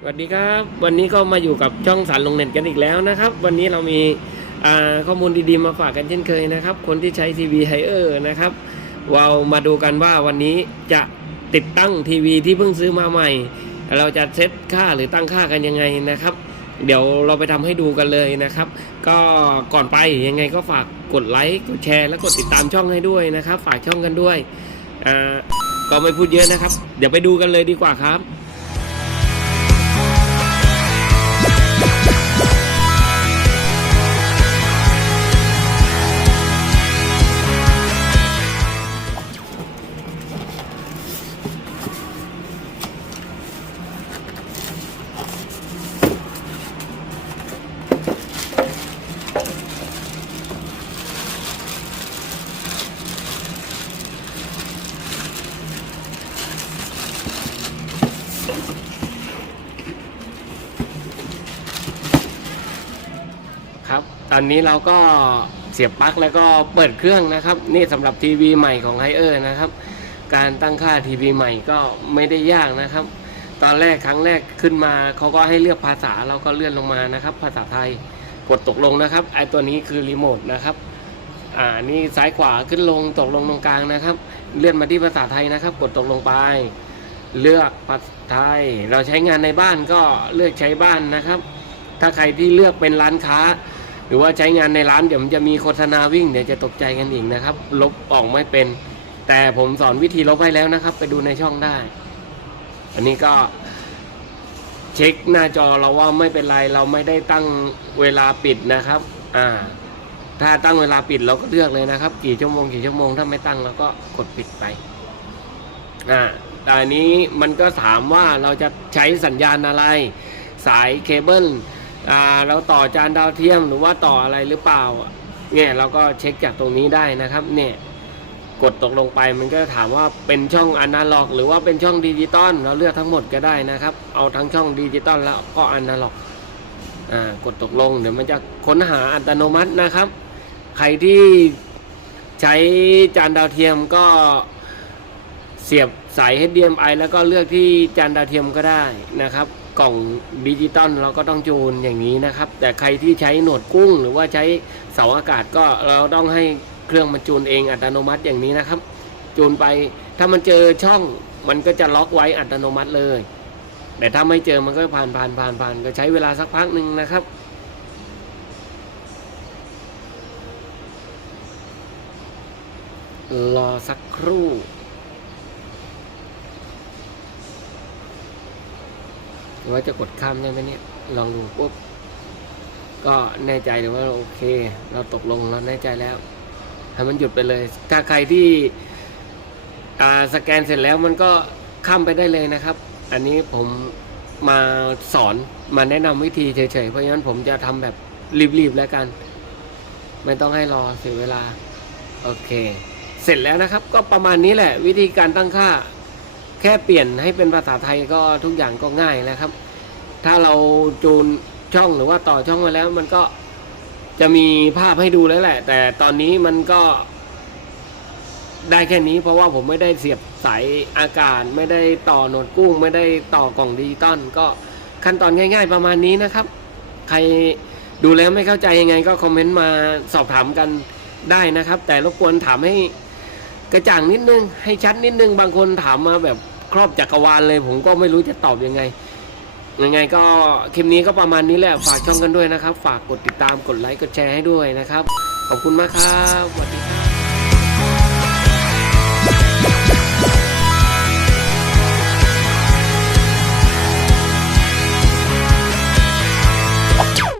สวัสดีครับ วันนี้ก็มาอยู่กับช่องสารลงเน็ตกันอีกแล้วนะครับ วันนี้เรามีข้อมูลดีๆมาฝากกันเช่นเคยนะครับ คนที่ใช้ทีวีไฮเออร์นะครับเรามาดูกันว่าวันนี้จะติดตั้งทีวีที่เพิ่งซื้อมาใหม่ เราจะเซตค่าหรือตั้งค่ากันยังไงนะครับ เดี๋ยวเราไปทำให้ดูกันเลยนะครับ ก็ก่อนไปยังไงก็ฝากกดไลค์กดแชร์และกดติดตามช่องให้ด้วยนะครับ ฝากช่องกันด้วยอ่าก็ไม่พูดเยอะนะครับ เดี๋ยวไปดูกันเลยดีกว่าครับ ครับ ตอนนี้เราก็เสียบปลั๊กแล้วก็เปิดเครื่องนะครับ นี่สำหรับทีวีใหม่ของไฮเออร์นะครับ การตั้งค่าทีวีใหม่ก็ไม่ได้ยากนะครับ ตอนแรกครั้งแรกขึ้นมาเขาก็ให้เลือกภาษาเราก็เลื่อนลงมานะครับ ภาษาไทยกดตกลงนะครับไอตัวนี้คือรีโมทนะครับอ่านี่ซ้ายขวาขึ้นลงตกลงตรงกลางนะครับ เลื่อนมาที่ภาษาไทยนะครับ กดตกลงไป เลือกภาษาไทย เราใช้งานในบ้านก็เลือกใช้บ้านนะครับ ถ้าใครที่เลือกเป็นร้านค้า หรือว่าใช้งานในร้านเดี๋ยวมันจะมีโฆษณาวิ่งเดี๋ยวจะตกใจกันอีกนะครับ ลบออกไม่เป็น แต่ผมสอนวิธีลบให้แล้วนะครับ ไปดูในช่องได้ อันนี้ก็เช็คหน้าจอเราว่าไม่เป็นไรเราไม่ได้ตั้งเวลาปิดนะครับ อ่า ถ้าตั้งเวลาปิดเราก็เลือกเลยนะครับ กี่ชั่วโมงกี่ชั่วโมงถ้าไม่ตั้งเราก็กดปิดไป อ่าแต่อันนี้มันก็ถามว่าเราจะใช้สัญญาณอะไร สายเคเบิล อ่าเราต่อจานดาวเทียมหรือว่าต่ออะไรหรือเปล่าเนี่ยเราก็เช็คจากตรงนี้ได้นะครับ เนี่ยกดตกลงไปมันก็ถามว่าเป็นช่องอนาล็อก หรือว่าเป็นช่องดิจิตอลเราเลือกทั้งหมดก็ได้นะครับ เอาทั้งช่องดิจิตอลแล้วก็อนาล็อกอ่ากดตกลงเดี๋ยวมันจะค้นหาอัตโนมัตินะครับ ใครที่ใช้จานดาวเทียมก็เสียบสาย HDMI แล้วก็เลือกที่จานดาวเทียมก็ได้นะครับ กล่องดิจิตอลเราก็ต้องจูนอย่างนี้นะครับ แต่ใครที่ใช้หนวดกุ้ง หรือว่าใช้เสาอากาศก็เราต้องให้เครื่องมันจูนเองอัตโนมัติอย่างนี้นะครับ จูนไปถ้ามันเจอช่องมันก็จะล็อกไว้อัตโนมัติเลย แต่ถ้าไม่เจอมันก็ผ่านผ่านผ่านผ่านก็ใช้เวลาสักพักหนึ่งนะครับรอสักครู่ ว่าจะกดข้ามได้ไหมเนี่ย ลองดูปุ๊บ ก็แน่ใจเลยว่าโอเค เราตกลงเราแน่ใจแล้วให้มันหยุดไปเลย ถ้าใครที่สแกนเสร็จแล้วมันก็ข้ามไปได้เลยนะครับ อันนี้ผมมาสอนมาแนะนำวิธีเฉยๆ เพราะฉะนั้นผมจะทำแบบรีบๆแล้วกัน ไม่ต้องให้รอเสียเวลา โอเค เสร็จแล้วนะครับ ก็ประมาณนี้แหละ วิธีการตั้งค่า แค่เปลี่ยนให้เป็นภาษาไทยก็ทุกอย่างก็ง่ายแล้วครับ ถ้าเราจูนช่องหรือว่าต่อช่องมาแล้วมันก็จะมีภาพให้ดูแล้วแหละ แต่ตอนนี้มันก็ ได้แค่นี้เพราะว่าผมไม่ได้เสียบสายอากาศ ไม่ได้ต่อโหนดกุ้ง ไม่ได้ต่อกล่องดิจิตอลก็ขั้นตอนง่าย ๆ ประมาณนี้นะครับ ใครดูแล้วไม่เข้าใจยังไง ก็คอมเมนต์มาสอบถามกันได้นะครับ แต่รบกวนถามให้ กระจ่างนิดนึง ให้ชัดนิดนึง บางคนถามมาแบบครอบจักรวาลเลย ผมก็ไม่รู้จะตอบยังไง ยังไงก็คลิปนี้ก็ประมาณนี้แหละ ฝากช่องกันด้วยนะครับ ฝากกดติดตาม กดไลค์ กดแชร์ให้ด้วยนะครับ ขอบคุณมากครับสวัสดีครับ